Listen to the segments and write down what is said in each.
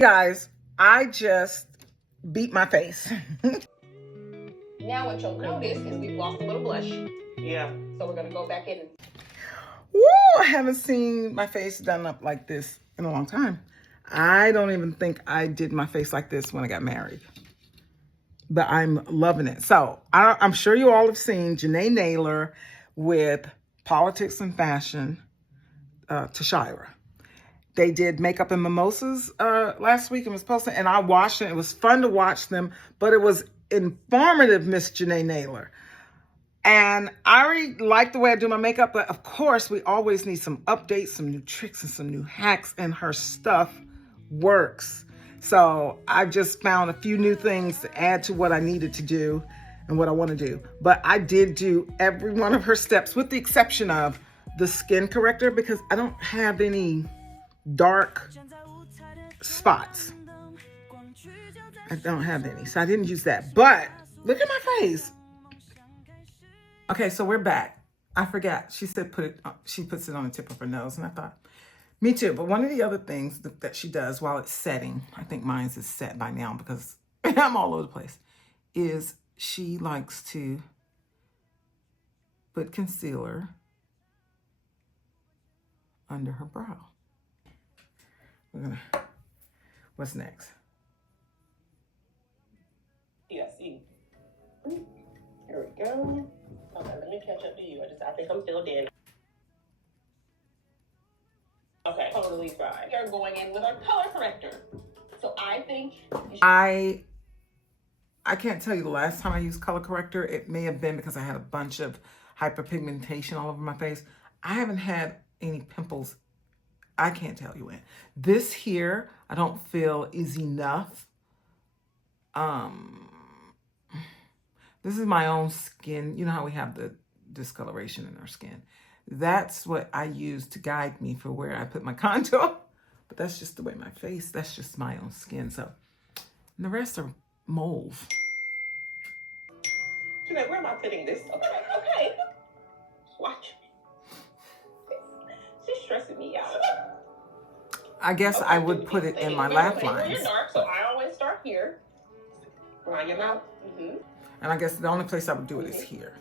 Guys, I just beat my face. Now what you'll notice is we've lost a little blush. Yeah. So we're gonna go back in. Woo! I haven't seen my face done up like this in a long time. I don't even think I did my face like this when I got married. But I'm loving it. So I'm sure you all have seen Jenee Naylor with Politics and Fashion to Shira. They did Makeup and Mimosas last week and was posted, and I watched it. It was fun to watch them, but it was informative, Miss Jenee Naylor. And I already like the way I do my makeup, but of course, we always need some updates, some new tricks, and some new hacks, and her stuff works. So I just found a few new things to add to what I needed to do and what I want to do. But I did do every one of her steps with the exception of the skin corrector because I don't have any dark spots. I don't have any, so I didn't use that. But look at my face. Okay, so we're back. I forgot. She said she puts it on the tip of her nose, and I thought, me too. But one of the other things that she does while it's setting, I think mine's is set by now because I'm all over the place, is she likes to put concealer under her brow. What's next? Yes. Here we go. Okay, let me catch up to you. I think I'm still dead. Okay, totally fine. We are going in with our color corrector. So I think I can't tell you the last time I used color corrector. It may have been because I had a bunch of hyperpigmentation all over my face. I haven't had any pimples. I can't tell you when. This here, I don't feel is enough. This is my own skin. You know how we have the discoloration in our skin. That's what I use to guide me for where I put my contour. But that's just the way my face, that's just my own skin. So, and the rest are moles. Where am I putting this? Okay. Watch. She's stressing me out. I guess I would put it in my laugh lines. You're dark, so I always start here. Around your mouth. And I guess the only place I would do it is here.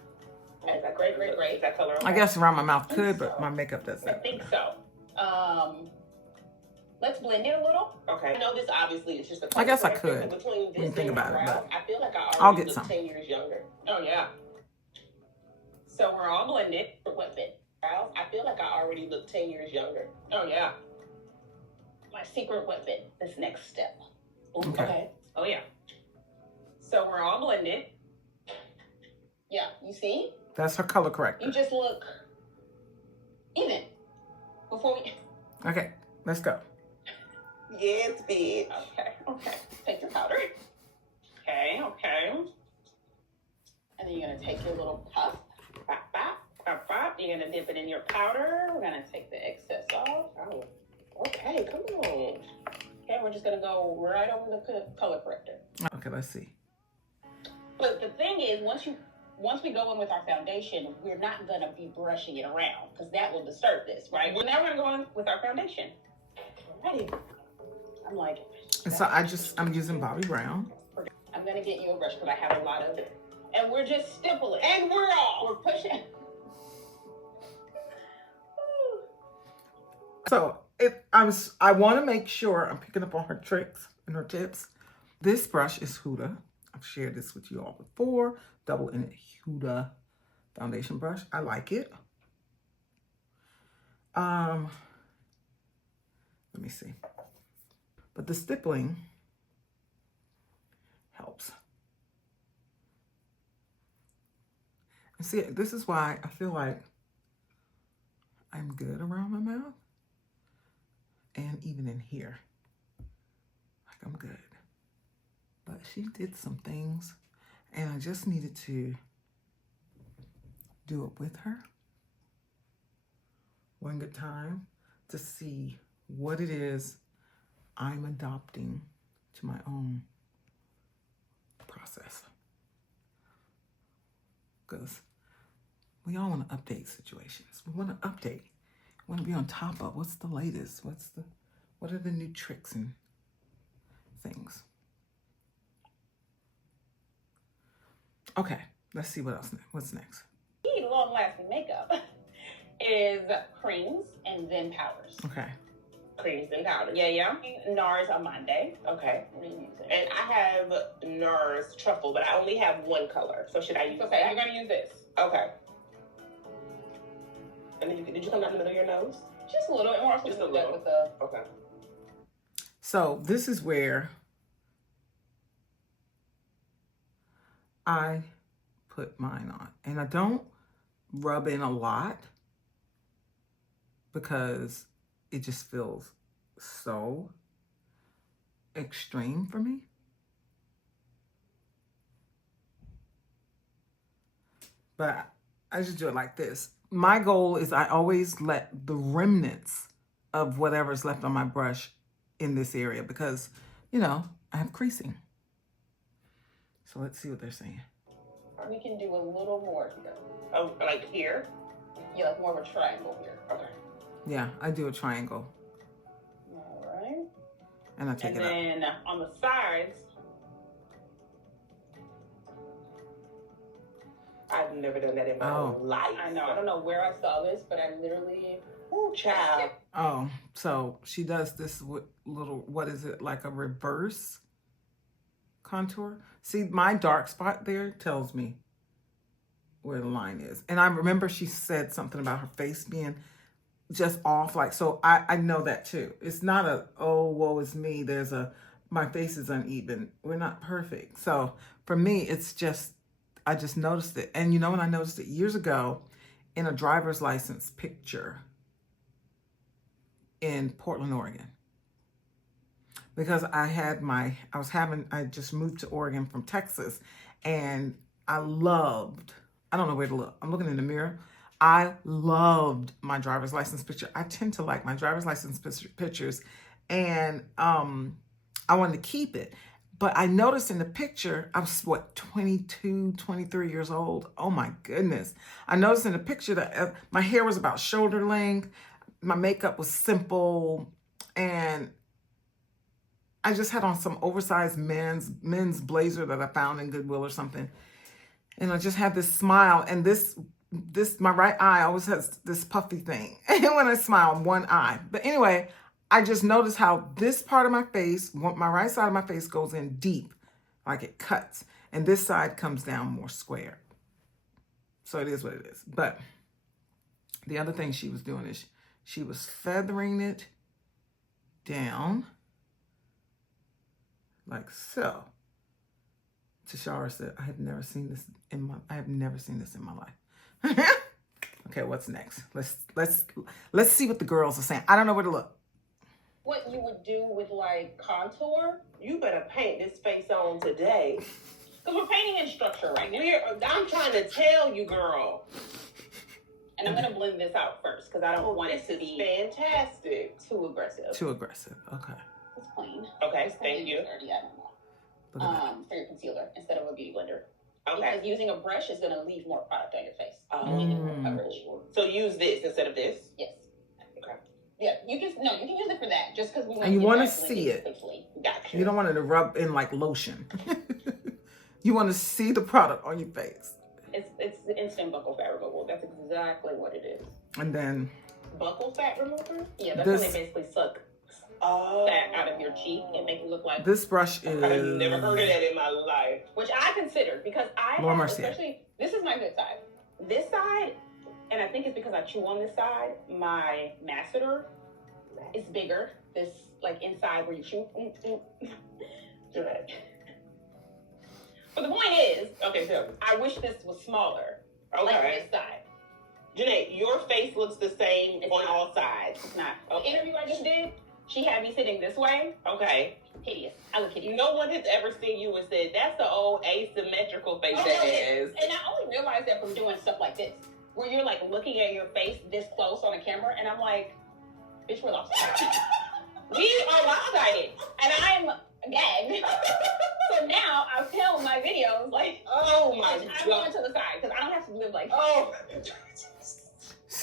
Is that great? Is that color? Okay? I guess around my mouth could, but my makeup does that. I think so. Let's blend it a little. Okay. I know this obviously is just a color. I guess I could. Between this when you think about it, but I feel like I I'll already get look some. 10 years younger. Oh yeah. So we're all blended. Weapon. I feel like I already look 10 years younger. Oh yeah. My secret weapon. This next step. Okay. Oh yeah. So we're all blended. Yeah, you see? That's her color corrector. You just look even before we. Okay, let's go. Yes, bitch. Okay. Take your powder. Okay. And then you're gonna take your little puff. Bop, bop, bop, bop. You're gonna dip it in your powder. We're gonna take the excess off. Oh, okay, come on. Okay, we're just gonna go right over the color corrector. Okay, let's see. But the thing is, once we go in with our foundation, we're not gonna be brushing it around because that will disturb this, right? Well, now we're gonna go in with our foundation. Ready? I'm like. And so I'm using Bobbi Brown. I'm gonna get you a brush because I have a lot of it, and we're just stippling, and we're pushing. So I want to make sure I'm picking up on her tricks and her tips. This brush is Huda. I've shared this with you all before. Double-ended Huda foundation brush. I like it. Let me see. But the stippling helps. And see, this is why I feel like I'm good around my mouth. And even in here. Like I'm good. But she did some things. And I just needed to do it with her one good time to see what it is I'm adopting to my own process. Because we all want to update situations. We want to update. We want to be on top of what's the latest. What are the new tricks and Okay, let's see what else. What's next? Long-lasting makeup is creams and then powders. Okay. Creams and powders. Yeah. NARS Amande. Okay. And I have NARS Truffle, but I only have one color. So should I use that? You're going to use this. Okay. And then did you come down the middle of your nose? Just a little. And we're also just a little. With the... Okay. So this is where I put mine on. And I don't rub in a lot because it just feels so extreme for me. But I just do it like this. My goal is I always let the remnants of whatever's left on my brush in this area because, you know, I have creasing. So let's see what they're saying. We can do a little more here. Oh, like here? Yeah, like more of a triangle here. Okay. Yeah, I do a triangle. All right. And I take it up. And then on the sides, I've never done that in my whole life. I know. I don't know where I saw this, but I literally... Ooh, child. Oh, so she does this little, what is it, like a reverse contour? See, my dark spot there tells me where the line is. And I remember she said something about her face being just off. Like, so I know that too. It's not a, oh, woe is me. There's a, my face is uneven. We're not perfect. So for me, it's just, I just noticed it. And you know when I noticed it years ago in a driver's license picture in Portland, Oregon. Because I just moved to Oregon from Texas and I don't know where to look. I'm looking in the mirror. I loved my driver's license picture. I tend to like my driver's license pictures and I wanted to keep it. But I noticed in the picture, I was, 22, 23 years old. Oh my goodness. I noticed in the picture that my hair was about shoulder length. My makeup was simple. And I just had on some oversized men's blazer that I found in Goodwill or something. And I just had this smile. And my right eye always has this puffy thing. And when I smile, one eye. But anyway, I just noticed how this part of my face, my right side of my face goes in deep, like it cuts. And this side comes down more square. So it is what it is. But the other thing she was doing is she was feathering it down like so. Tashara said, I have never seen this in my life. Okay, what's next? Let's see what the girls are saying. I don't know where to look. What you would do with like contour, you better paint this face on today. Because we're painting in structure right now. I'm trying to tell you, girl. And I'm going to blend this out first because I don't want it to be fantastic. Too aggressive. Too aggressive. Okay. It's clean. Okay, thank you. Dirty, I don't know. For your concealer instead of a beauty blender. Okay. Because using a brush is going to leave more product on your face. More coverage. So use this instead of this? Yes. Okay. Yeah, you can use it for that just because we want and you want to see it. Gotcha. You don't want it to rub in like lotion. You want to see the product on your face. It's instant buccal fat removal. That's exactly what it is. And then buccal fat remover? Yeah, that's when they basically suck fat out of your cheek and make it look like this brush is. I've never heard of that in my life. Which I considered because I have, especially this is my good side. This side, and I think it's because I chew on this side, my masseter is bigger. This like inside where you chew. But the point is, okay, so I wish this was smaller. Okay. Like this side. Jenee, your face looks the same on all sides. It's not. Okay. The interview I just did, she had me sitting this way. Okay. Hideous. I look hideous. No one has ever seen you and said, that's the old asymmetrical face that is. And I only realized that from doing stuff like this, where you're like looking at your face this close on a camera, and I'm like, bitch, we're lopsided. We are lopsided. And I'm gagged. So now I film my videos like, oh my God. I'm going to the side because I don't have to live like, oh.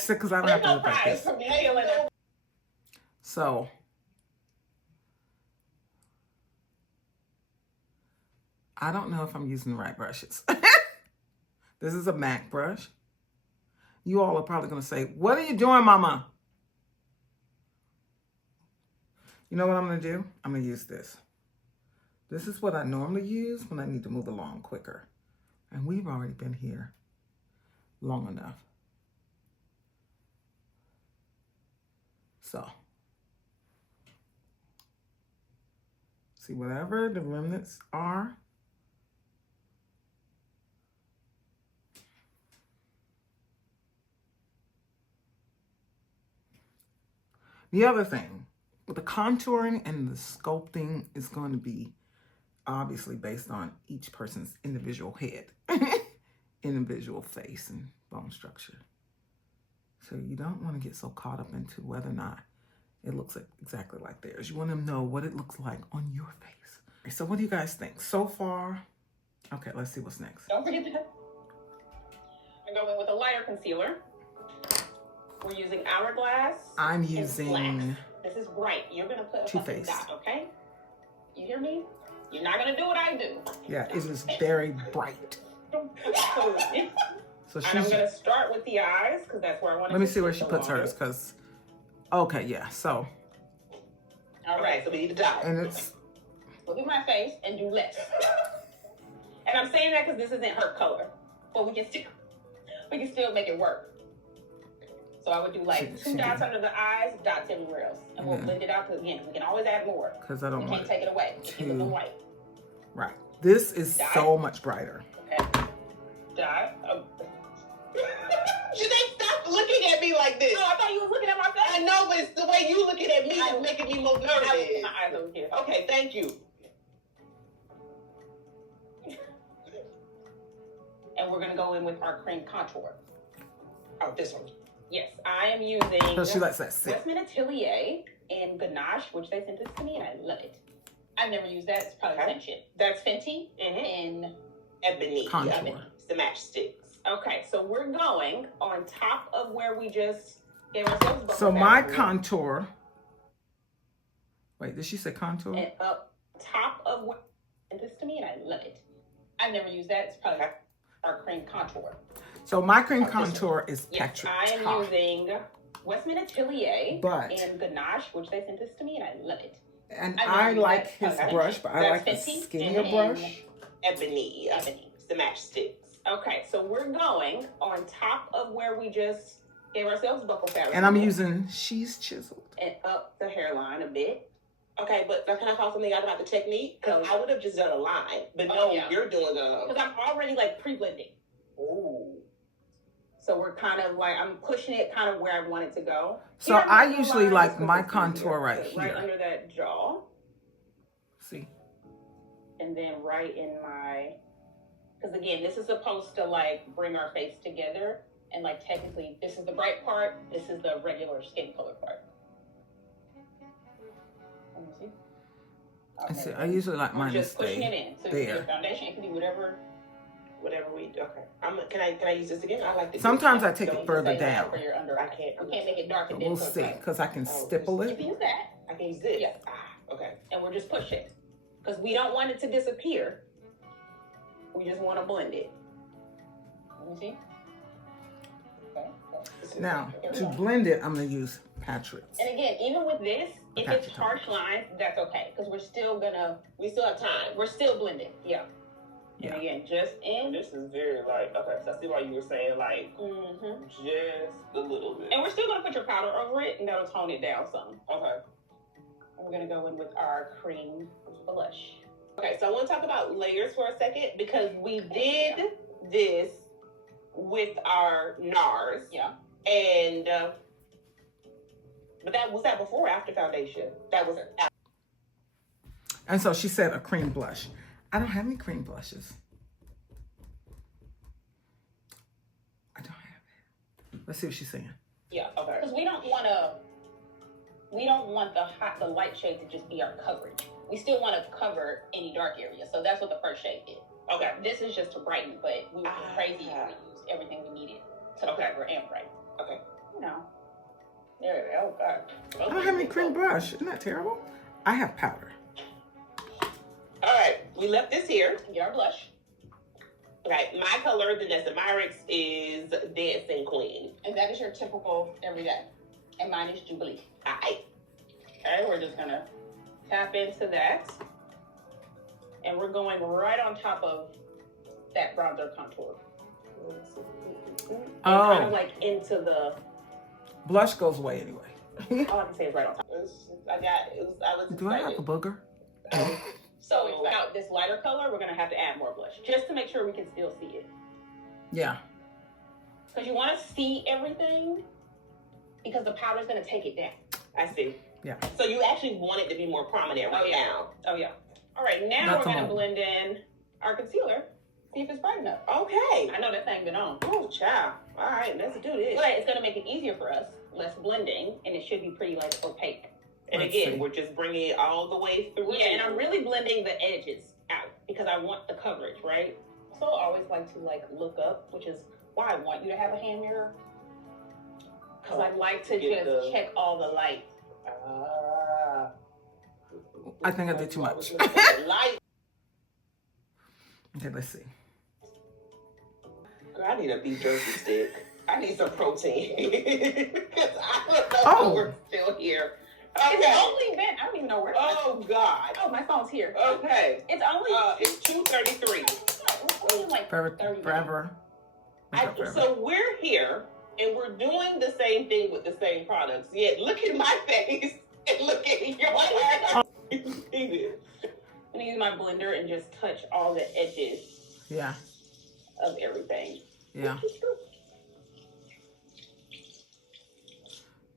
Because I don't have to live like this. So. I don't know if I'm using the right brushes. This is a MAC brush. You all are probably going to say, what are you doing, Mama? You know what I'm going to do? I'm going to use this. This is what I normally use when I need to move along quicker. And we've already been here long enough. So, see, whatever the remnants are, the other thing, with the contouring and the sculpting is going to be obviously based on each person's individual head, individual face and bone structure. So you don't want to get so caught up into whether or not it looks exactly like theirs. You want to know what it looks like on your face. So what do you guys think so far? Okay, let's see what's next. Don't forget that. I'm going with a lighter concealer. We're using Hourglass. I'm using This is bright. You're going to put a Too fucking Faced. dot, okay? You hear me? You're not going to do what I do. Yeah, it is very bright. So So I'm she's, going to start with the eyes because that's where I want to. let me see where she puts hers, because, okay, yeah, so. All right, so we need to dot. And it's. Look at my face and do less. And I'm saying that because this isn't her color, but we can still make it work. So I would do like two dots under the eyes, dots everywhere else, and we'll blend it out. Because again, we can always add more. Because I don't we want can't take it away. Keep it the white. Right. This is Dot. so much brighter. Okay. Dot. Should they stop looking at me like this? No, I thought you were looking at my face. I know, but it's the way you looking at me is making me more nervous. I my eyes over here. Okay, thank you. And we're gonna go in with our cream contour. Oh, this one. Yes, I am using. So she likes that sit. Westman Atelier and Ganache, which they sent this to me, and I love it. I've never used that. It's probably the same shit. That's Fenty and Ebony. Contour. Ebony. It's the matchsticks. Okay, so we're going on top of where we just gave ourselves bubble So my back. contour. Wait, did she say contour? And up top of what sent this to me, and I love it. I've never used that. It's probably our cream contour. So my cream contour is Yes, Patrick. I am using Westman Atelier But- and Ganache, which they sent this to me, and I love it. And I've I never used like that. his Okay. brush, but I like the That's Fenty skinnier and brush. Ebony. It's the matchsticks. Okay, so we're going on top of where we just gave ourselves buckle fabric. And I'm using She's Chiseled. And up the hairline a bit. Okay, but can I call something out about the technique? Because I would have just done a line. But you're doing a... Because I'm already like pre-blending. Ooh. So we're kind of like, I'm pushing it kind of where I want it to go. So Here, I I'm doing usually lines like because my it's contour easier. right Right here. under that jaw. See? And then right in my, because again, this is supposed to like bring our face together. And like technically, this is the bright part. This is the regular skin color part. Let me see. I see. I usually like mine to Just pushing it stay in. So there. your foundation, it can be whatever we do. Okay. Can I use this again? I like this. Sometimes I take it Don't further say down. for your under. I can't make it dark and We'll then see, because I can stipple You it. can use that. I can use this. Yeah. Okay. And we're just pushing because we don't want it to disappear. We just want to blend it. Let me see. Okay. Now, to blend it, I'm going to use Patrick's. And again, even with this, if it's Patrick. harsh lines, that's okay because we still have time. We're still blending. Yeah. Yeah. And again, just in. This is very like, okay, so I see why you were saying like, just a little bit. And we're still going to put your powder over it, and that'll tone it down some. Okay. And we're going to go in with our cream blush. Okay, so I want to talk about layers for a second, because we did this with our NARS. Yeah. And, but was that before or after foundation? That was after. And so she said a cream blush. I don't have any cream blushes. I don't have it. Let's see what she's saying. Yeah, okay. Because we don't want the light shade to just be our coverage. We still want to cover any dark area. So that's what the first shade did. Okay. This is just to brighten, but we were crazy and we used everything we needed to cover and brighten. Okay. You know. There we go. Oh, God. I don't have any cream brush. Isn't that terrible? I have powder. All right. We left this here. Get our blush. Okay, my color, Vanessa Myricks, is Dancing Queen. And that is your typical everyday. And mine is Jubilee. Alright. Okay, we're just gonna tap into that. And we're going right on top of that bronzer contour. And kind of like into the... Blush goes away anyway. All I can say is right on top. I was Do I have a booger? So without this lighter color, we're gonna have to add more blush just to make sure we can still see it. Yeah. Because you want to see everything because the powder's gonna take it down. I see. Yeah. So you actually want it to be more prominent right now. Oh yeah. All right, now we're gonna blend in our concealer. See if it's bright enough. Okay. I know that thing been on. Oh, child. All right, let's do this. But it's gonna make it easier for us, less blending, and it should be pretty like opaque. And again, we're just bringing it all the way through. Yeah, and I'm really blending the edges out because I want the coverage, right? So I always like to like look up, which is why I want you to have a hand mirror. Because I like to just check all the light. I think I did too much. Light. Okay, let's see. Girl, I need a beef jerky stick. I need some protein. Because I don't know we're still here. Okay. It's only been, I don't even know where. Oh, God. Oh, my phone's here. Okay. It's only... it's 2:33. It's only like Forever. So we're here, and we're doing the same thing with the same products. Yet look at my face and look at yours. I'm gonna use my blender and just touch all the edges. Yeah. Of everything. Yeah.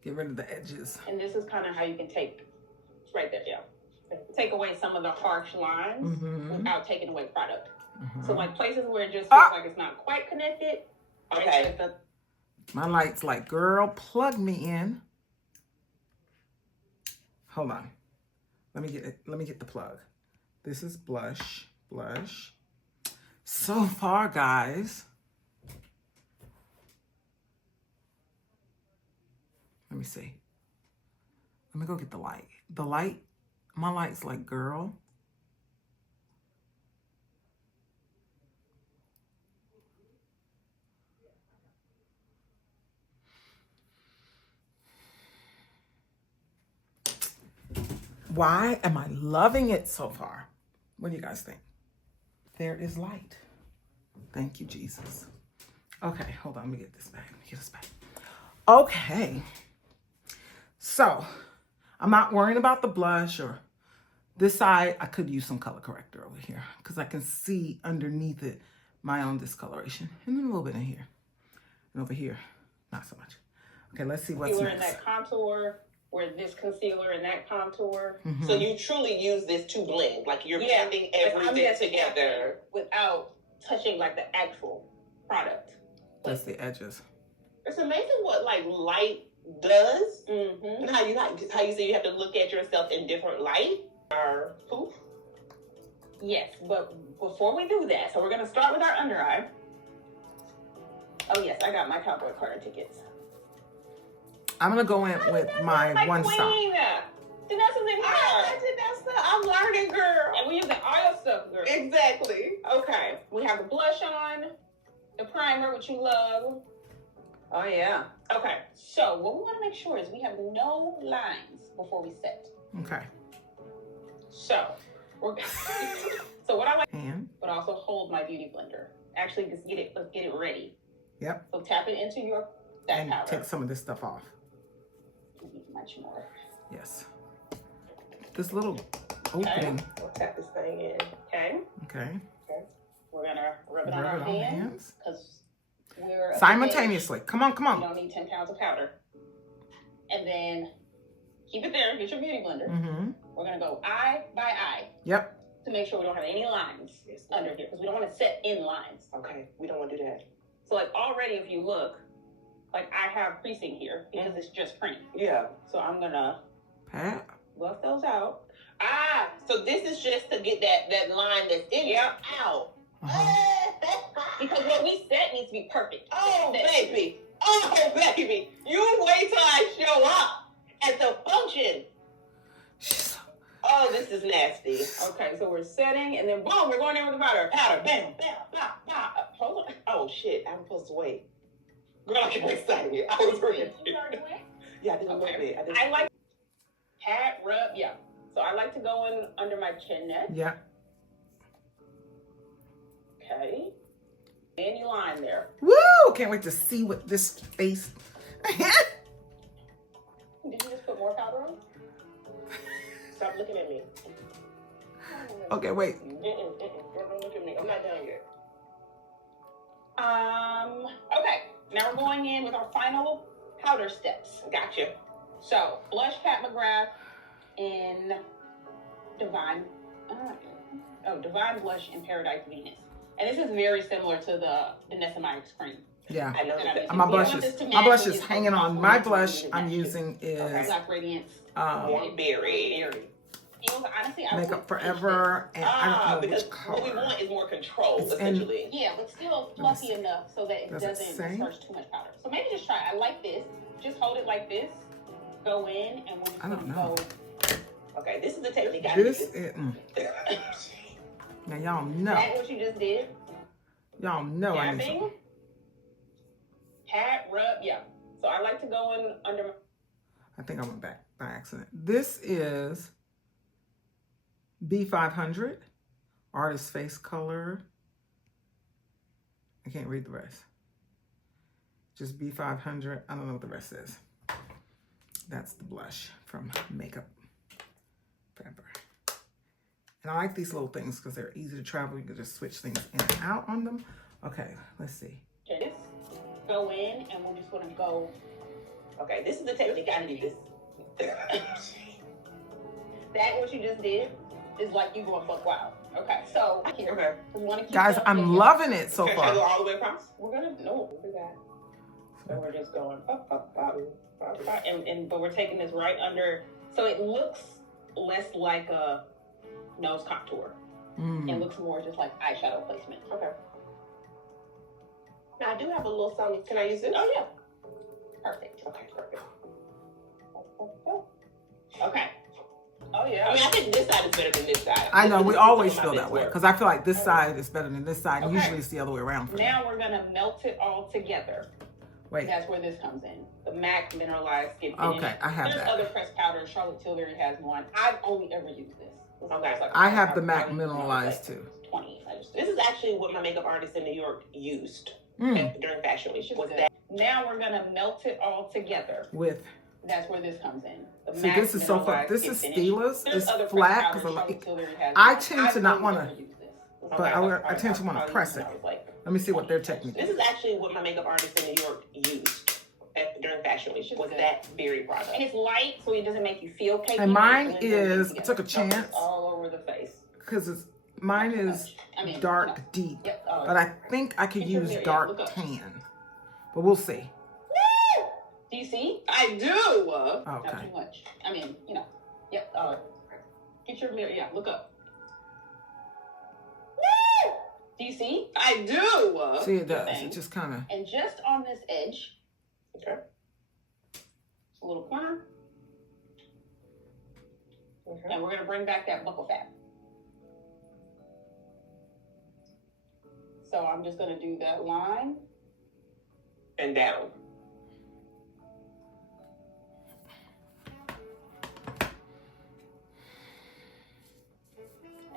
Get rid of the edges. And this is kind of how you can take, right there, yeah. Take away some of the harsh lines without taking away product. So like places where it just feels like it's not quite connected. Okay. My light's like, girl, plug me in. Hold on. Let me get it. Let me get the plug. This is blush. So far, guys. Let me see. Let me go get the light. The light, my light's like, girl. Why am I loving it so far? What do you guys think? There is light. Thank you, Jesus. Okay, hold on. Let me get this back. Okay. So, I'm not worrying about the blush or this side. I could use some color corrector over here because I can see underneath it my own discoloration. And then a little bit in here. And over here, not so much. Okay, let's see what's next. In that contour, where this concealer and that contour. So you truly use this to blend, like you're blending everything together without touching like the actual product. That's the edges. It's amazing what like light does, and how you say you have to look at yourself in different light. Or poof. Yes, but before we do that, so we're gonna start with our under eye. Oh yes, I got my Cowboy Carter tickets. I'm gonna go in with my one stop. Janee's in here. I'm learning, girl. And we use the oil stuff, girl. Exactly. Okay. We have the blush on, the primer, which you love. Oh yeah. Okay. So what we want to make sure is we have no lines before we set. Okay. So so what I like, but also hold my beauty blender. Actually, let's get it ready. Yep. So tap it into your powder. Take some of this stuff off. Much more. Yes. This little opening. We'll tap this thing in. Okay. We're gonna rub it on our hands because we're simultaneously. Come on. You don't need 10 pounds of powder. And then keep it there. Get your beauty blender. We're gonna go eye by eye. Yep. To make sure we don't have any lines under here because we don't want to set in lines. Okay. We don't want to do that. So like already, if you look, like I have creasing here because it's just cream. Yeah. So I'm gonna buff those out. So this is just to get that line that's in there out. Because what we set needs to be perfect. Oh baby. You wait till I show up at the function. Oh, this is nasty. Okay, so we're setting and then boom, we're going in with the powder. Bam, bam, bam, bam. Oh shit, I'm supposed to wait. Girl, I get excited. I was ready. You already went? Yeah, I did a little bit. I like pat, rub, yeah. So I like to go in under my chin neck. Yeah. Okay. Any line there. Woo! Can't wait to see what this face. Did you just put more powder on? Stop looking at me. Okay, wait. Don't look at me. I'm not done yet. Okay. Now we're going in with our final powder steps. Gotcha. So, blush Pat McGrath in Divine Blush in Paradise Venus. And this is very similar to the Vanessa Myers cream. Yeah. I know that I'm that. using. My We blush want is this to my match blush when is you hanging put on. it My on, blush you I'm match it. using is Black Radiance. Warm berry. Honestly, I Makeup would Forever, and I don't know because which what we color. want is more control, It's in- essentially. Yeah, but still fluffy enough so that it Does it doesn't say? disperse too much powder. So maybe just try it. I like this. Just hold it like this. Go in and we're just I don't gonna know. go. Okay, this is the technique I This use. is now y'all know. That's what you just did. Y'all know I need Dabbing. some. Pat, rub, yeah. So I like to go in under my... I think I went back by accident. This is B500 Artist Face Color. I can't read the rest. Just B500. I don't know what the rest is. That's the blush from Makeup Forever. And I like these little things because they're easy to travel. You can just switch things in and out on them. Okay, let's see. This. Go in and we're just gonna go. Okay, this is the technique I use. That what you just did is like you going buck wild. Okay, so here. Okay. We want to keep Guys, going. I'm loving it so Okay, can I go far. all the way across? We're gonna no, we'll do that. So we're just going up, but we're taking this right under, so it looks less like a nose contour. It looks more just like eyeshadow placement. Okay. Now I do have a little something. Can I use this? Oh yeah, perfect. Okay, perfect. Okay. Oh yeah. I mean, I think this side is better than this side. I know, This we is always my feel best that way work. because I feel like this side is better than this side. And Okay. usually it's the other way around for me. Now we're gonna melt it all together. Wait, That's where this comes in. The MAC Mineralized Skin Finish. okay, I have There's that. other pressed powder. Charlotte Tilbury has one. I've only ever used this. Okay. I have the MAC Mineralized too. 20. I just This is actually what my makeup artist in New York used Mm. during Fashion Week. It's Was just that? Now we're gonna melt it all together. With, That's where this comes in. The see, MAC this is so fun. Mineralized This Skin is Finish. Stila's. There's It's other pressed flat powder. because Charlotte Tilbury has I one. tend to I've not only wanna- ever used this. but I tend to want to press it. Let me see what their technique This is. is actually what my makeup artist in New York used during Fashion Week. Was that berry product? And it's light, so it doesn't make you feel cakey. And mine It blends everything is- I took a together. chance. All over the face. Because mine is I mean, dark, no. deep. Yep. But I think I could Get your use mirror, dark look up. tan. But we'll see. Do you see? I do. Okay. Not too much. I mean, you know. Yep. Get your mirror. Yeah. Look up. Do you see? I do. See, it does. It just kind of. And just on this edge, Okay. a little corner, Okay. and we're gonna bring back that buckle fat. So I'm just gonna do that line. And down.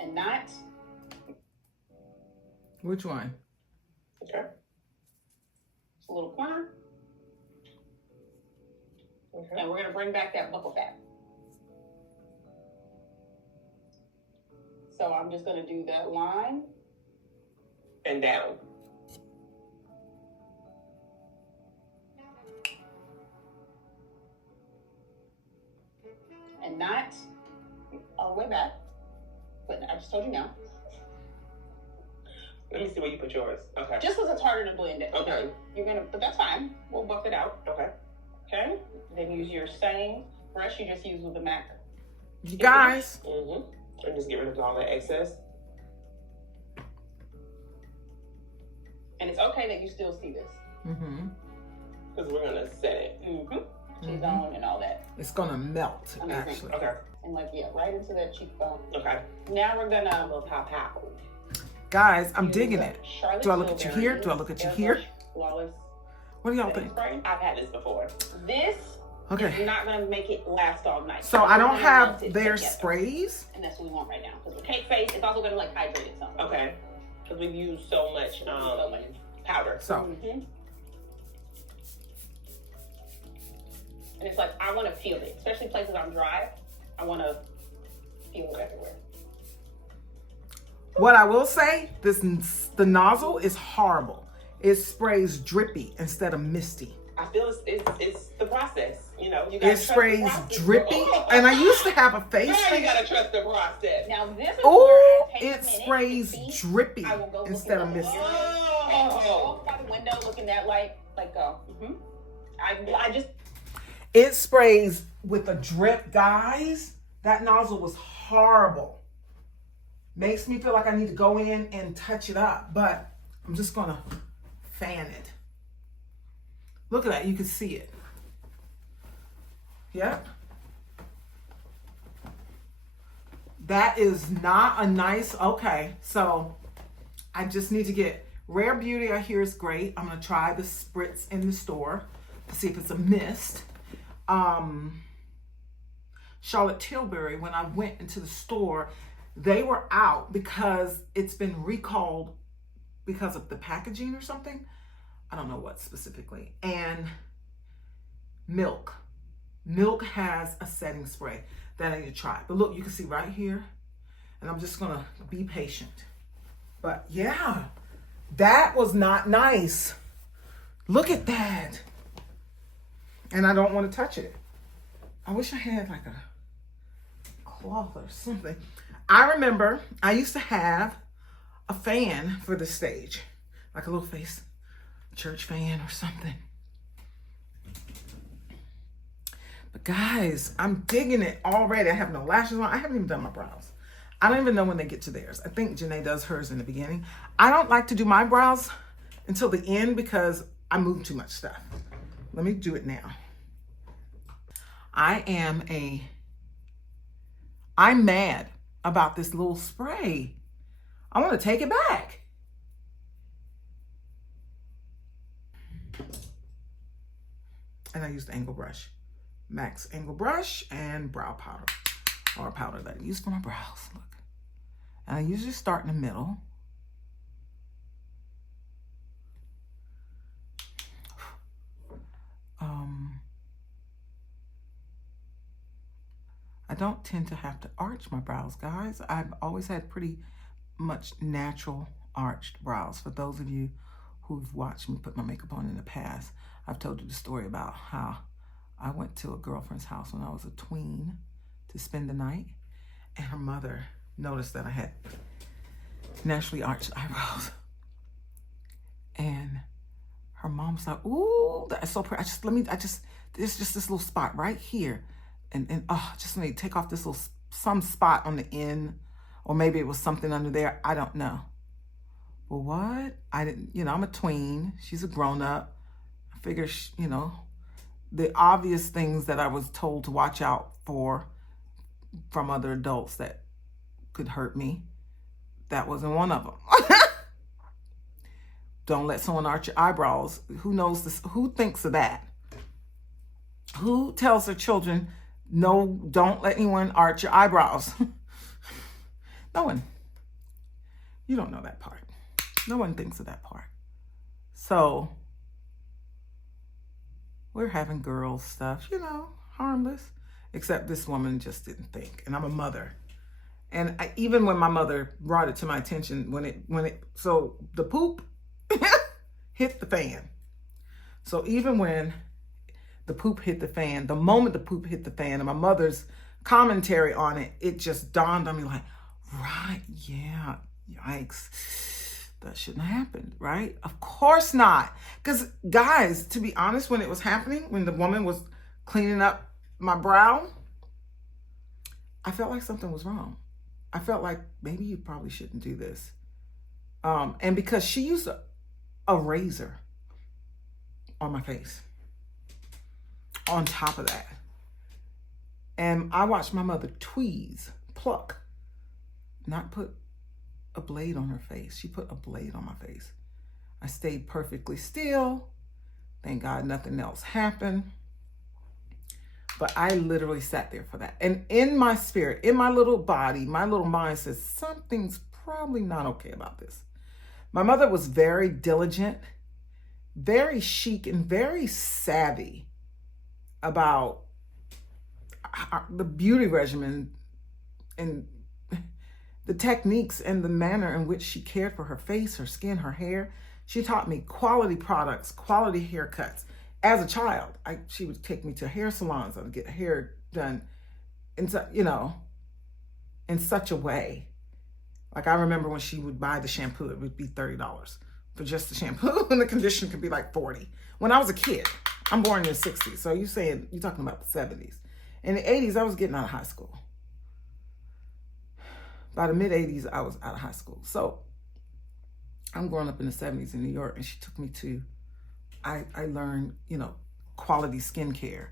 And not. Which one? Okay. A little corner, Okay. and we're gonna bring back that buckle fat. So I'm just gonna do that line. And down. And not all the way back. But I just told you now. Let me see where you put yours. Okay. Just because it's harder to blend it. Okay. You're gonna, but that's fine. We'll buff it out. Okay. Okay. Then use your same brush you just used with the MAC. You guys. Mm-hmm. And just get rid of all that excess. And it's okay that you still see this. Mm-hmm. Because we're gonna set it. Mm-hmm. Cheese on and all that. It's going to melt, Amazing. actually. Okay. And like, yeah, right into that cheekbone. Okay. Now we're A gonna, little pow pow. Guys, I'm digging it. Charlotte Do I look at you Tilbury here? Do I look at you here? Flawless. What do y'all setting think? spray. I've had this before. This Okay. is not gonna make it last all night. So I don't We're gonna have melt it their together. sprays. And that's what we want right now. Because with cake face, it's also gonna like hydrate it some. Okay. Because we've used so much powder. So and it's like I want to feel it, especially places I'm dry. I want to feel it everywhere. what I will say, the nozzle is horrible. It sprays drippy instead of misty. I feel it's the process. You know, you It gotta sprays trust the process. drippy. And I used to have a face Now you thing. gotta trust the process. Now this is Oh, where I take a it minute sprays to see. drippy I will go instead of look in the misty. Go by the window, looking at like go. I just. It sprays with a drip, guys. That nozzle was horrible. Makes me feel like I need to go in and touch it up, but I'm just gonna fan it. Look at that, you can see it. Yep. That is not a nice, okay, so I just need to get Rare Beauty, I hear is great. I'm gonna try the spritz in the store to see if it's a mist. Charlotte Tilbury, when I went into the store, they were out because it's been recalled because of the packaging or something. I don't know what specifically. And Milk has a setting spray that I need to try. But look, you can see right here. And I'm just gonna be patient. But yeah, that was not nice. Look at that. And I don't want to touch it. I wish I had like a cloth or something. I remember I used to have a fan for the stage, like a little face church fan or something. But guys, I'm digging it already. I have no lashes on. I haven't even done my brows. I don't even know when they get to theirs. I think Jenee does hers in the beginning. I don't like to do my brows until the end because I move too much stuff. Let me do it now. I'm mad about this little spray. I want to take it back. And I used the angle brush. Max angle brush and brow powder. Or powder that I use for my brows. Look. And I usually start in the middle. I don't tend to have to arch my brows, guys. I've always had pretty much natural arched brows. For those of you who've watched me put my makeup on in the past, I've told you the story about how I went to a girlfriend's house when I was a tween to spend the night, and her mother noticed that I had naturally arched eyebrows. And her mom's like, "Ooh, that's so pretty. There's just this little spot right here. And just let me take off this some spot on the end, or maybe it was something under there. I don't know." Well, what? I didn't, I'm a tween. She's a grown up. I figure, the obvious things that I was told to watch out for from other adults that could hurt me, that wasn't one of them. Don't let someone arch your eyebrows. Who knows this? Who thinks of that? Who tells their children, no, don't let anyone arch your eyebrows? No one. You don't know that part. No one thinks of that part. So we're having girls stuff, harmless. Except this woman just didn't think. And I'm a mother. And even when my mother brought it to my attention, so the poop hit the fan. So even when the poop hit the fan, the moment the poop hit the fan and my mother's commentary on it, it just dawned on me like, right, yeah, yikes. That shouldn't have happened, right? Of course not. Because guys, to be honest, when it was happening, when the woman was cleaning up my brow, I felt like something was wrong. I felt like maybe you probably shouldn't do this. And because she used a razor on my face, on top of that. And I watched my mother tweeze, pluck, not put a blade on her face. She put a blade on my face. I stayed perfectly still. Thank God nothing else happened. But I literally sat there for that. And in my spirit, in my little body, my little mind says, something's probably not okay about this. My mother was very diligent, very chic, and very savvy about the beauty regimen and the techniques and the manner in which she cared for her face, her skin, her hair. She taught me quality products, quality haircuts. As a child, she would take me to hair salons and get hair done in, in such a way. Like I remember when she would buy the shampoo, it would be $30 for just the shampoo, and the conditioner could be like $40. When I was a kid, I'm born in the 60s, so you're talking about the 70s. In the 80s, I was getting out of high school. By the mid 80s, I was out of high school. So I'm growing up in the 70s in New York, and she took me to, I learned, quality skincare,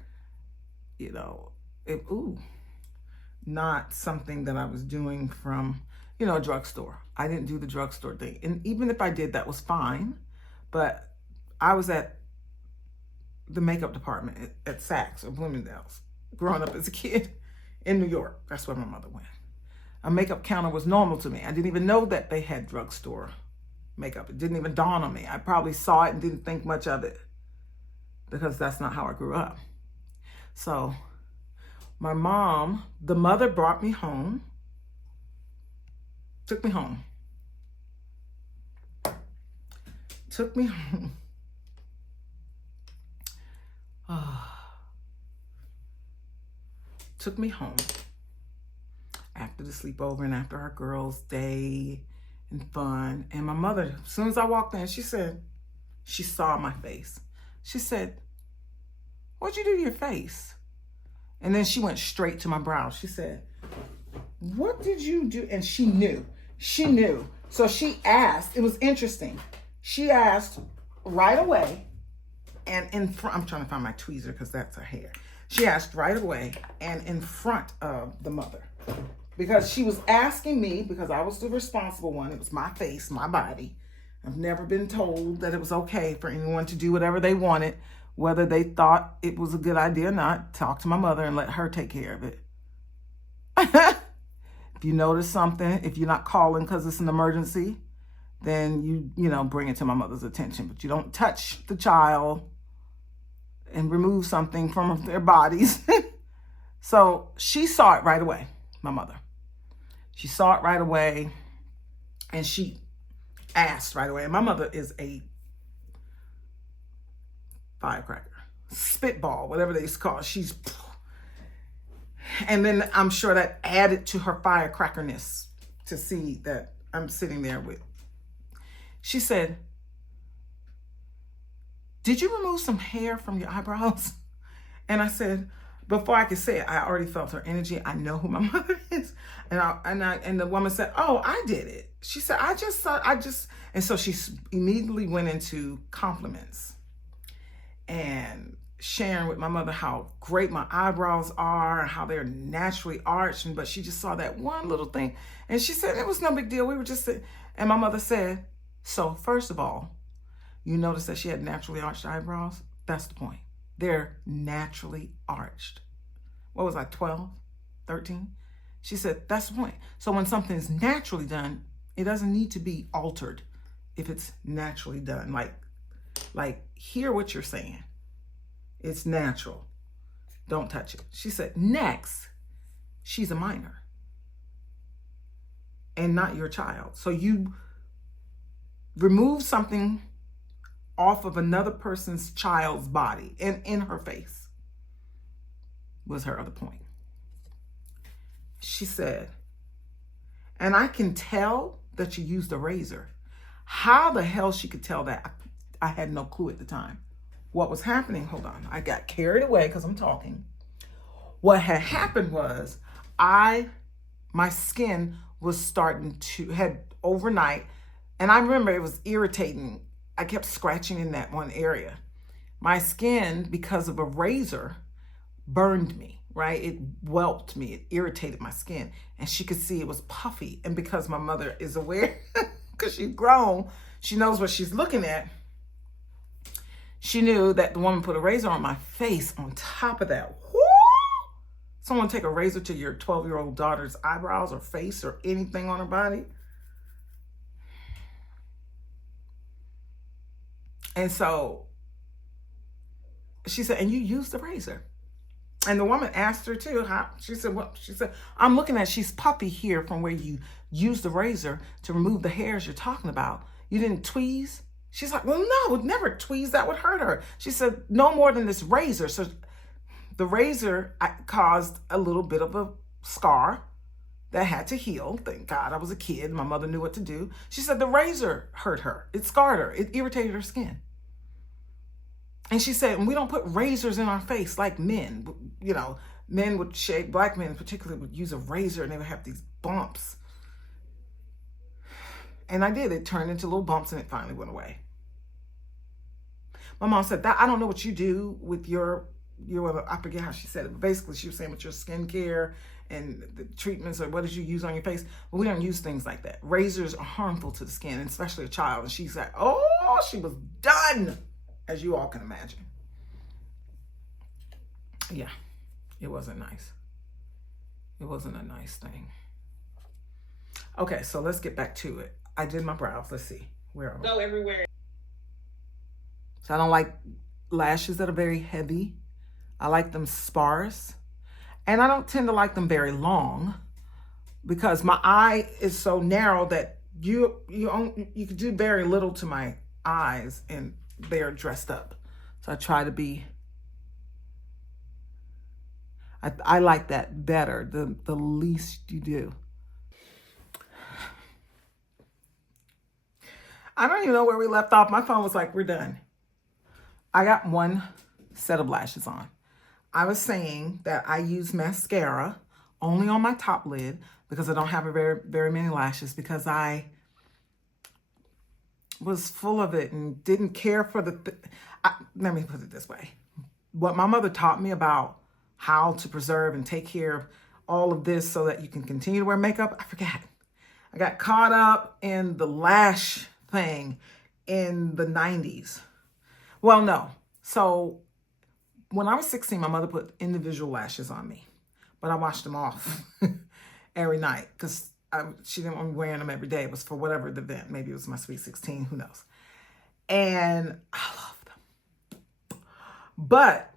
not something that I was doing from, a drugstore. I didn't do the drugstore thing. And even if I did, that was fine. But I was at the makeup department at Saks or Bloomingdale's growing up as a kid in New York. That's where my mother went. A makeup counter was normal to me. I didn't even know that they had drugstore makeup. It didn't even dawn on me. I probably saw it and didn't think much of it because that's not how I grew up. So my mom, the mother, brought me home, took me home. Took me home after the sleepover and after our girls' day and fun. And my mother, as soon as I walked in, she said, she saw my face. She said, "What'd you do to your face?" And then she went straight to my brow. She said, "What did you do?" And she knew. So she asked, it was interesting. She asked right away, and in front, I'm trying to find my tweezer because that's her hair. She asked right away and in front of the mother, because she was asking me, because I was the responsible one. It was my face, my body. I've never been told that it was okay for anyone to do whatever they wanted, whether they thought it was a good idea or not. Talk to my mother and let her take care of it. If you notice something, if you're not calling because it's an emergency, then you bring it to my mother's attention. But you don't touch the child and remove something from their bodies. So she saw it right away, my mother. She saw it right away, and she asked right away. And my mother is a firecracker, spitball, whatever they call it. And then I'm sure that added to her firecrackerness to see that I'm sitting there with. She said, "Did you remove some hair from your eyebrows?" And I said, before I could say it, I already felt her energy. I know who my mother is. And the woman said, "Oh, I did it." She said, and so she immediately went into compliments and sharing with my mother how great my eyebrows are and how they're naturally arched. But she just saw that one little thing. And she said, it was no big deal. We were just sitting. And my mother said, "So first of all, you notice that she had naturally arched eyebrows? That's the point. They're naturally arched." What was I, 12, 13? She said, that's the point. So when something is naturally done, it doesn't need to be altered if it's naturally done. Like hear what you're saying. It's natural. Don't touch it. She said, next, she's a minor and not your child. So you remove something off of another person's child's body and in her face, was her other point. She said, "And I can tell that you used a razor." How the hell she could tell that, I had no clue at the time. What was happening, hold on, I got carried away because I'm talking. What had happened was my skin was starting to head overnight, and I remember it was irritating. I kept scratching in that one area. My skin, because of a razor, burned me. right? It whelped me. It irritated my skin. And she could see it was puffy. And because my mother is aware, because she's grown, she knows what she's looking at. She knew that the woman put a razor on my face on top of that. Woo! Someone take a razor to your 12-year-old daughter's eyebrows or face or anything on her body. And so she said, and you used the razor. And the woman asked her too, how? She said, well, she said, I'm looking at, she's puffy here from where you used the razor to remove the hairs you're talking about. You didn't tweeze? She's like, well, no, would never tweeze. That would hurt her. She said, no more than this razor. So the razor caused a little bit of a scar that had to heal. Thank God I was a kid. My mother knew what to do. She said the razor hurt her. It scarred her. It irritated her skin. And she said, and we don't put razors in our face like men. You know, men would shave, black men particularly would use a razor and they would have these bumps. And I did. It turned into little bumps and it finally went away. My mom said, that I don't know what you do with your, I forget how she said it, but basically she was saying with your skincare and the treatments or what did you use on your face? But we don't use things like that. Razors are harmful to the skin, and especially a child. And she said, oh, she was done, as you all can imagine. Yeah, it wasn't nice. It wasn't a nice thing. Okay, so let's get back to it. I did my brows. Let's see. Where are we? Go everywhere. So I don't like lashes that are very heavy. I like them sparse. And I don't tend to like them very long because my eye is so narrow that you could do very little to my eyes and they're dressed up. So I try to be, I like that better, the least you do. I don't even know where we left off. My phone was like, we're done. I got one set of lashes on. I was saying that I use mascara only on my top lid because I don't have very many lashes because I was full of it and didn't care for let me put it this way. What my mother taught me about how to preserve and take care of all of this so that you can continue to wear makeup, I forgot. I got caught up in the lash thing in the 90s. Well, no. So when I was 16, my mother put individual lashes on me, but I washed them off every night because she didn't want me wearing them every day. It was for whatever the event. Maybe it was my sweet 16, who knows. And I love them. But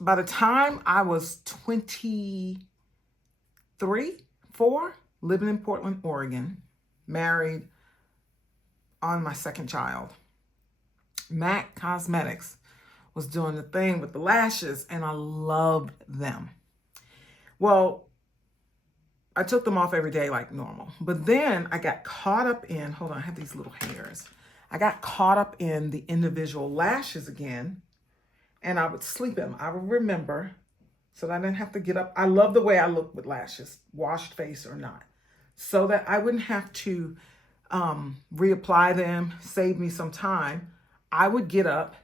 by the time I was 23, 4, living in Portland, Oregon, married on my second child, MAC Cosmetics was doing the thing with the lashes and I loved them. Well, I took them off every day like normal, but then I got caught up in, hold on, I have these little hairs. I got caught up in the individual lashes again and I would sleep in them. I would remember so that I didn't have to get up. I love the way I look with lashes, washed face or not, so that I wouldn't have to reapply them, save me some time. I would get up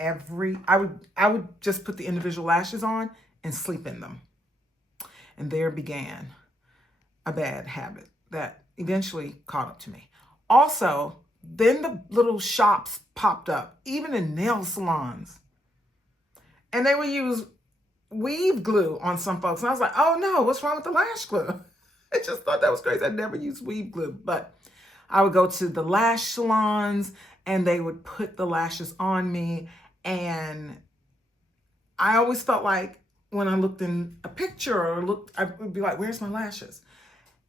I would just put the individual lashes on and sleep in them. And there began a bad habit that eventually caught up to me. Also, then the little shops popped up, even in nail salons. And they would use weave glue on some folks. And I was like, oh no, what's wrong with the lash glue? I just thought that was crazy. I never used weave glue, but I would go to the lash salons and they would put the lashes on me. And I always felt like when I looked in a picture I would be like, where's my lashes?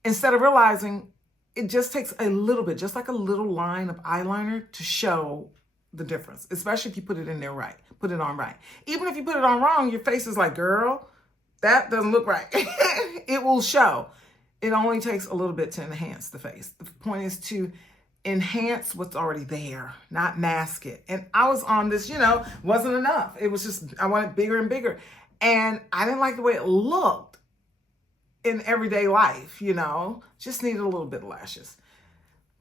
Instead of realizing it just takes a little bit, just like a little line of eyeliner to show the difference, especially if you put it in there right, put it on right. Even if you put it on wrong, your face is like, girl, that doesn't look right. It will show. It only takes a little bit to enhance the face. The point is to enhance what's already there, not mask it. And I was on this, wasn't enough. It was just, I wanted bigger and bigger. And I didn't like the way it looked in everyday life, just needed a little bit of lashes.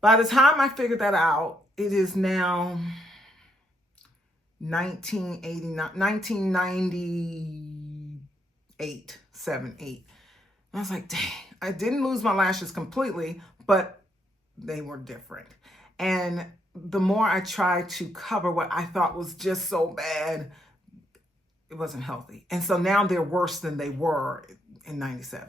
By the time I figured that out, it is now 1990, 8, 7, 8. And I was like, dang, I didn't lose my lashes completely, but they were different. And the more I tried to cover what I thought was just so bad, it wasn't healthy. And so now they're worse than they were in 97.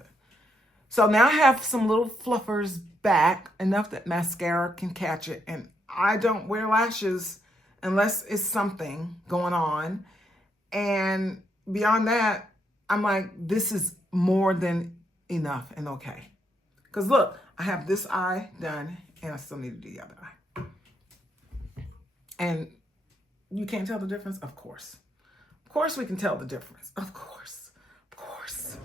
So now I have some little fluffers back, enough that mascara can catch it. And I don't wear lashes unless it's something going on. And beyond that, I'm like, this is more than enough and okay. Because look, I have this eye done and I still need to do the other eye. And you can't tell the difference? Of course. Of course we can tell the difference. Of course. Of course.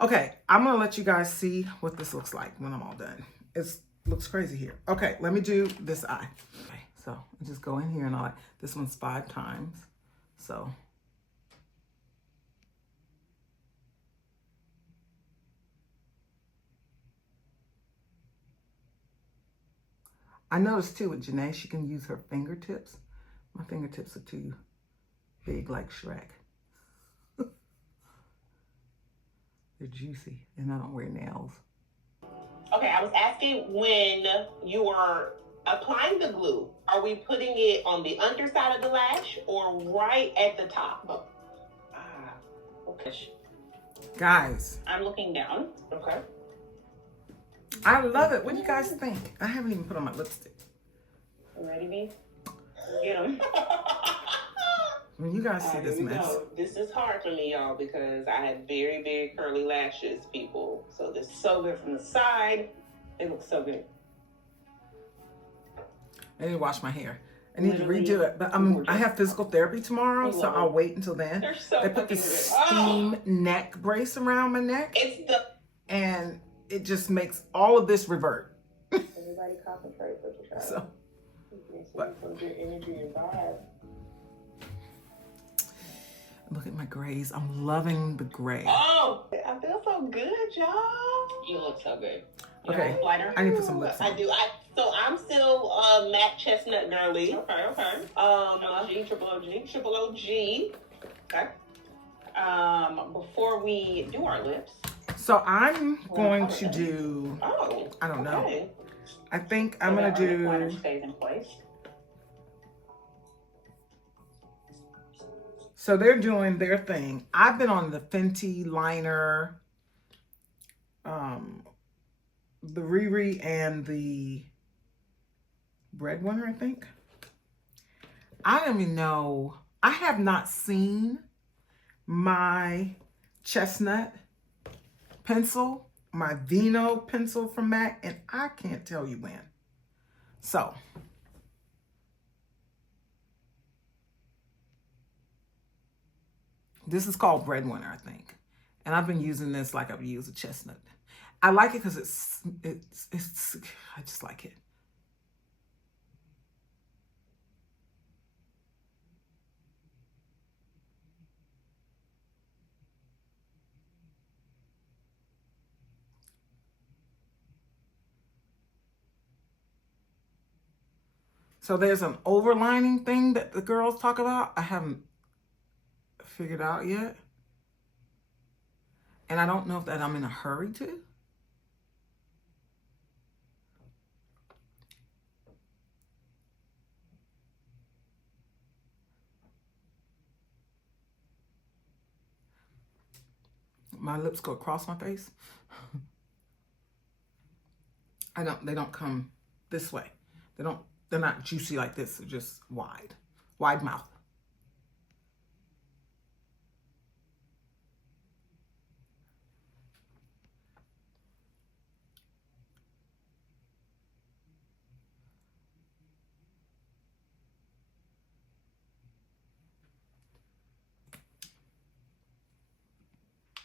Okay, I'm going to let you guys see what this looks like when I'm all done. It looks crazy here. Okay, let me do this eye. Okay, so I just go in here and this one's 5 times. So I noticed too with Jenee, she can use her fingertips. My fingertips are too big like Shrek. They're juicy and I don't wear nails. Okay, I was asking when you are applying the glue, are we putting it on the underside of the lash or right at the top? Okay. Guys, I'm looking down. Okay. I love it. What do you guys think? I haven't even put on my lipstick. You ready, B? Get them. When you guys see this mess. This is hard for me, y'all, because I have very, very curly lashes, people. So this is So good from the side. They look so good. I need to wash my hair. I need Literally to redo it. But I have physical therapy tomorrow, so I'll wait until then. They're so They put fucking this good. steam neck brace around my neck, it's the and it just makes all of this revert. Everybody concentrate for the child. So, what? Some good energy and vibe. look at my grays. I'm loving the gray. Oh, I feel so good, y'all. You look so good. Okay, Lighter. I need to put some lips on. I do. So I'm still matte chestnut girly. Okay. OG, triple OG. Triple OG. Okay. Before we do our lips. So I'm going to do, Oh. I don't know. Okay. I think I'm going to do, Liner stays in place. so they're doing their thing. I've been on the Fenty liner, the Riri and the Breadwinner, I think. I don't even know. I have not seen my chestnut pencil, my Vino pencil from MAC, and I can't tell you when. So, this is called Breadwinner, I think. And I've been using this like I've used a chestnut. I like it because it's I just like it. So there's an overlining thing that the girls talk about. I haven't figured out yet. And I don't know if that I'm in a hurry to. My lips go across my face. They don't come this way. They're not juicy like this. They're just wide mouth.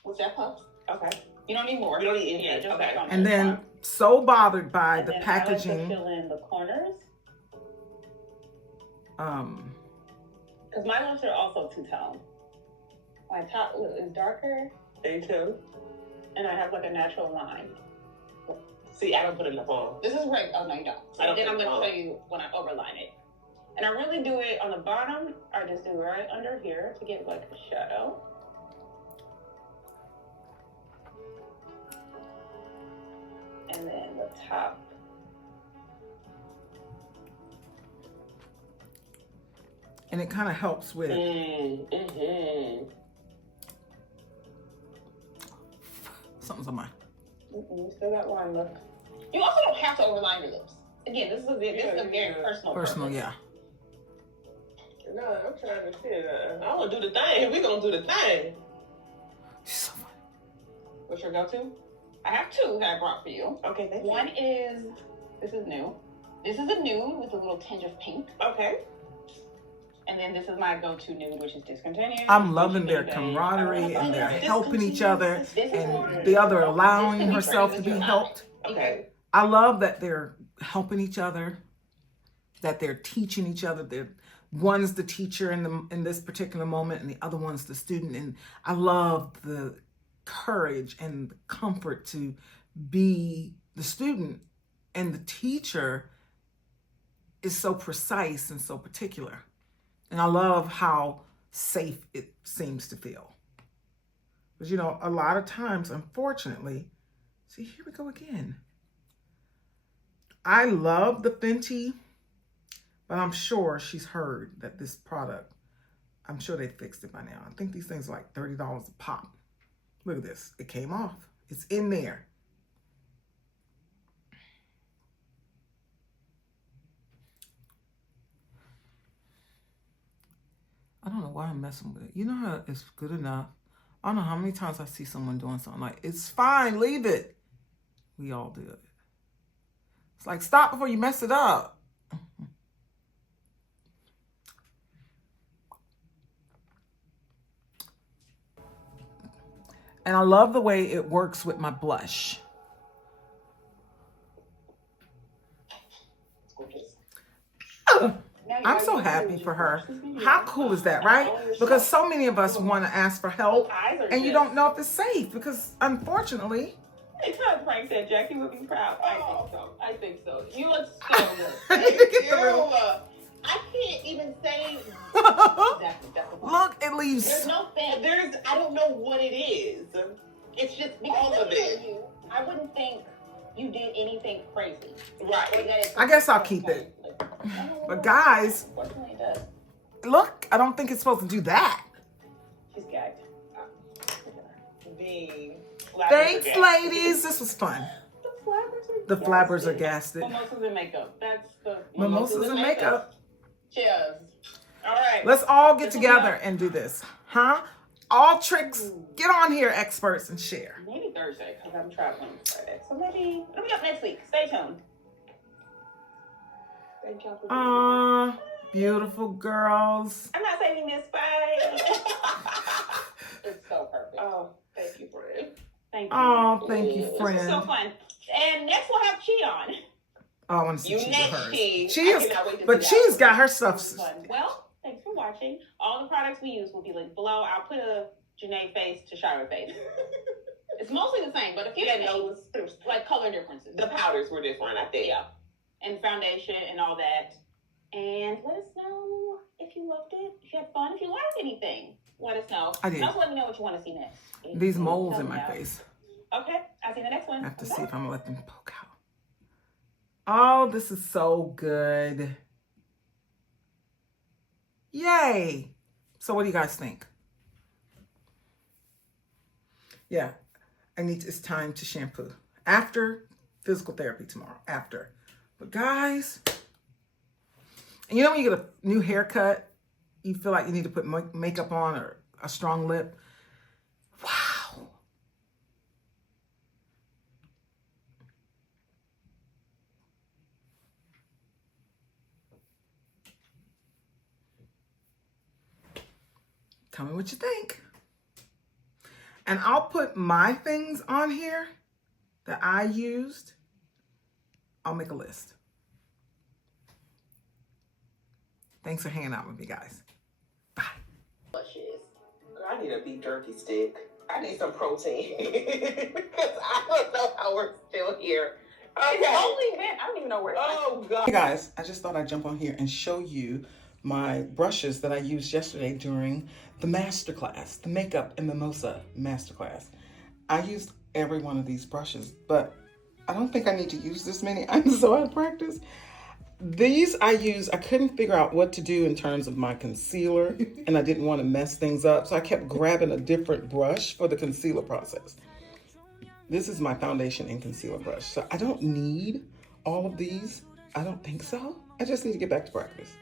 What's that, Puffs? Okay. You don't need more. You don't need any. Yeah, just Okay. back on And this then one. so bothered by And the then packaging. I like to fill in the corners. Because my lips are also two-tone. My top lip is darker, Me too. and I have like a natural line. See, I don't put enough on. This is right. Oh, no, you don't. I don't Then I'm put going it to on. show you when I overline it. And I really do it on the bottom. I just do right under here to get like a shadow. And then the top. And it kind of helps with something's on mine. Still got line look. You also don't have to overline your lips. Again, this is a very personal. Personal, yeah. No, I'm trying to see. I want to do the thing. We're going to do the thing. She's so funny. What's your go-to? I have two that I brought for you. Okay, thank you. One is, this is new. This is a nude with a little tinge of pink. Okay. And then this is my go-to nude, which is discontinued. I'm loving their camaraderie and they're helping each other and the other allowing herself to be helped. Okay. I love that they're helping each other, that they're teaching each other. One's the teacher in this particular moment and the other one's the student. And I love the courage and the comfort to be the student, and the teacher is so precise and so particular. And I love how safe it seems to feel. Because, you know, a lot of times, unfortunately, see, here we go again. I love the Fenty, but I'm sure she's heard that this product, I'm sure they fixed it by now. I think these things are like $30 a pop. Look at this. It came off. It's in there. I don't know why I'm messing with it. You know how it's good enough. I don't know how many times I see someone doing something like, it's fine, leave it. We all do it. It's like, stop before you mess it up. And I love the way it works with my blush. I'm so happy for her. How cool is that, right? Because so many of us want to ask for help and you don't know if it's safe because unfortunately. They try to prank that Jackie would be proud. I think so. You look so good. I can't even say. Look, at least. There's no thing. I don't know what it is. It's just all of it. I wouldn't think you did anything crazy. Right. I guess I'll keep it. But guys, look, I don't think it's supposed to do that. She's gagged. Thanks, ladies. This was fun. The flabbers are gasted. Mimosas and makeup. That's the mimosas and makeup. Cheers. All right. Let's all get together and do this. Huh? All tricks. Get on here, experts, and share. Maybe Thursday, because I'm traveling Friday. So maybe it'll be up next week. Stay tuned. Thank y'all for beautiful girls. I'm not saving this. Bye. It's so perfect. Oh, thank you, friend. Thank you. Oh, thank you, friend. This is so fun. And next we'll have Chi on. Oh, I want to see You Chi next, hers. Chi. She is, but Chi's got her stuff. Well, thanks for watching. All the products we use will be linked below. I'll put a Jenee face to Shira face. It's mostly the same, but a few things, like color differences. The powders were different, I think. Yeah. And foundation and all that. And let us know if you loved it, if you had fun, if you learned anything. Let us know. I did. Also let me know what you want to see next. These moles in my face. Okay, I'll see you in the next one. I have to see if I'm going to let them poke out. Oh, this is so good. Yay. So what do you guys think? Yeah, it's time to shampoo. After physical therapy tomorrow, after. But guys, and you know when you get a new haircut, you feel like you need to put makeup on or a strong lip? Wow. Tell me what you think. And I'll put my things on here that I used. I'll make a list. Thanks for hanging out with me, guys. Bye. I need a beef jerky stick. I need some protein. Because I don't know how we're still here. Okay. It's only been, I don't even know where. Oh, God. Hey, guys, I just thought I'd jump on here and show you my brushes that I used yesterday during the masterclass, the Makeup and Mimosa masterclass. I used every one of these brushes, but I don't think I need to use this many. I'm so out of practice. These I couldn't figure out what to do in terms of my concealer, and I didn't want to mess things up, so I kept grabbing a different brush for the concealer process. This is my foundation and concealer brush, so I don't need all of these. I don't think so. I just need to get back to practice.